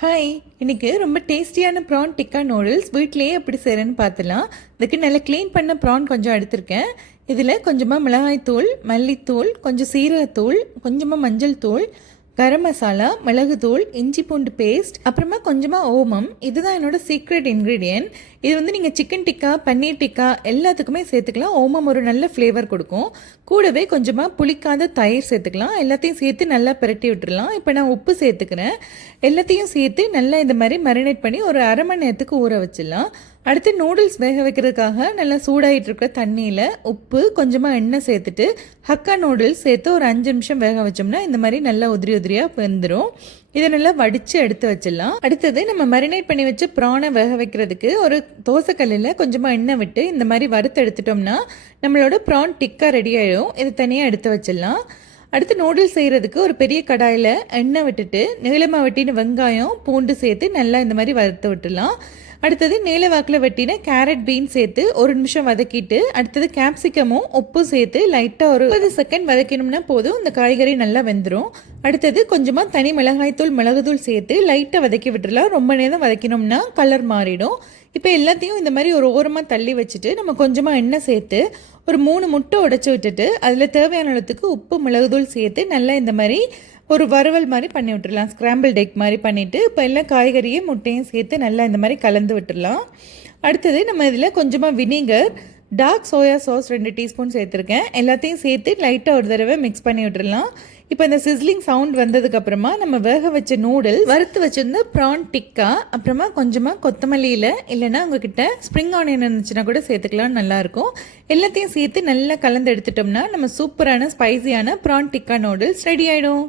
Hi, இன்னைக்கு ரொம்ப டேஸ்டியான ப்ரான் டிக்கா நூடுல்ஸ் வீட்டிலேயே எப்படி செய்கிறேன்னு பார்த்துலாம். இதுக்கு நல்லா க்ளீன் பண்ண ப்ரான் கொஞ்சம் எடுத்திருக்கேன். இதில் கொஞ்சமாக மிளகாய்த்தூள், மல்லித்தூள், கொஞ்சம் சீரகத்தூள், கொஞ்சமாக மஞ்சள் தூள், கரம் மசாலா, மிளகுத்தூள், இஞ்சி பூண்டு பேஸ்ட், அப்புறமா கொஞ்சமாக ஓமம். இதுதான் என்னோட சீக்ரெட் இன்க்ரீடியன்ட். இது வந்து நீங்கள் சிக்கன் டிக்கா, பன்னீர் டிக்கா எல்லாத்துக்குமே சேர்த்துக்கலாம். ஓமம் ஒரு நல்ல ஃப்ளேவர் கொடுக்கும். கூடவே கொஞ்சமாக புளிக்காத தயிர் சேர்த்துக்கலாம். எல்லாத்தையும் சேர்த்து நல்லா பிரட்டி விட்டுடலாம். இப்போ நான் உப்பு சேர்த்துக்கிறேன். எல்லாத்தையும் சேர்த்து நல்லா இந்த மாதிரி மரினேட் பண்ணி ஒரு அரை மணி நேரத்துக்கு ஊற வச்சிடலாம். அடுத்து நூடுல்ஸ் வேக வைக்கிறதுக்காக நல்லா சூடாகிட்டு இருக்கிற தண்ணியில் உப்பு, கொஞ்சமாக எண்ணெய் சேர்த்துட்டு ஹக்கா நூடுல்ஸ் சேர்த்து ஒரு 5 நிமிஷம் வேக வச்சோம்னா இந்த மாதிரி நல்லா உதிரி உதிரியாக வெந்துடும். இதை நல்லா வடித்து எடுத்து வச்சிடலாம். அடுத்தது நம்ம மரினேட் பண்ணி வச்சு ப்ரானை வேக வைக்கிறதுக்கு ஒரு தோசைக்கல்லில் கொஞ்சமாக எண்ணெய் விட்டு இந்த மாதிரி வறுத்து எடுத்துட்டோம்னா நம்மளோட ப்ரான் டிக்கா ரெடி ஆகிடும். இது தனியாக எடுத்து வச்சிடலாம். அடுத்து நூடுல்ஸ் செய்கிறதுக்கு ஒரு பெரிய கடாயில் எண்ணெய் விட்டுட்டு நீளமாக வெட்டின வெங்காயம், பூண்டு சேர்த்து நல்லா இந்த மாதிரி வறுத்து விட்டுடலாம். அடுத்தது நீல வாக்கில் வெட்டின கேரட், பீன்ஸ் சேர்த்து ஒரு நிமிஷம் வதக்கிட்டு அடுத்தது கேப்சிகமும் உப்பு சேர்த்து லைட்டாக ஒரு 10 செகண்ட் வதக்கணும்னா போதும். இந்த காய்கறி நல்லா வெந்துடும். அடுத்தது கொஞ்சமாக தனி மிளகாய்த்தூள், மிளகுத்தூள் சேர்த்து லைட்டாக வதக்கி விட்டுடலாம். ரொம்ப நேரம் வதக்கினோம்னா கலர் மாறிடும். இப்போ எல்லாத்தையும் இந்த மாதிரி ஒரு ஓரமாக தள்ளி வச்சுட்டு நம்ம கொஞ்சமாக எண்ணெய் சேர்த்து ஒரு 3 முட்டை உடைச்சி விட்டுட்டு அதில் தேவையான அளவுக்கு உப்பு, மிளகுத்தூள் சேர்த்து நல்லா இந்த மாதிரி ஒரு வறுவல் மாதிரி பண்ணி விட்டுடலாம். ஸ்க்ராம்பிள் டெக் மாதிரி பண்ணிவிட்டு இப்போ எல்லாம் காய்கறியும் முட்டையும் சேர்த்து நல்லா இந்த மாதிரி கலந்து விட்டுடலாம். அடுத்தது நம்ம இதில் கொஞ்சமாக vinegar, dark soya sauce 2 teaspoon சேர்த்துருக்கேன். எல்லாத்தையும் சேர்த்து லைட்டாக ஒரு தடவை மிக்ஸ் பண்ணி விட்டுடலாம். இப்போ இந்த சிஸ்லிங் சவுண்ட் வந்ததுக்கப்புறமா நம்ம வேக வச்ச நூடுல்ஸ், வறுத்து வச்சுருந்த ப்ரான் டிக்கா, அப்புறமா கொஞ்சமாக கொத்தமல்லியில் இல்லைன்னா உங்ககிட்ட ஸ்ப்ரிங் ஆனியன் இருந்துச்சுன்னா கூட சேர்த்துக்கலாம், நல்லாயிருக்கும். எல்லாத்தையும் சேர்த்து நல்லா கலந்து எடுத்துட்டோம்னா நம்ம சூப்பரான ஸ்பைசியான ப்ரான் டிக்கா நூடுல்ஸ் ரெடி ஆகிடும்.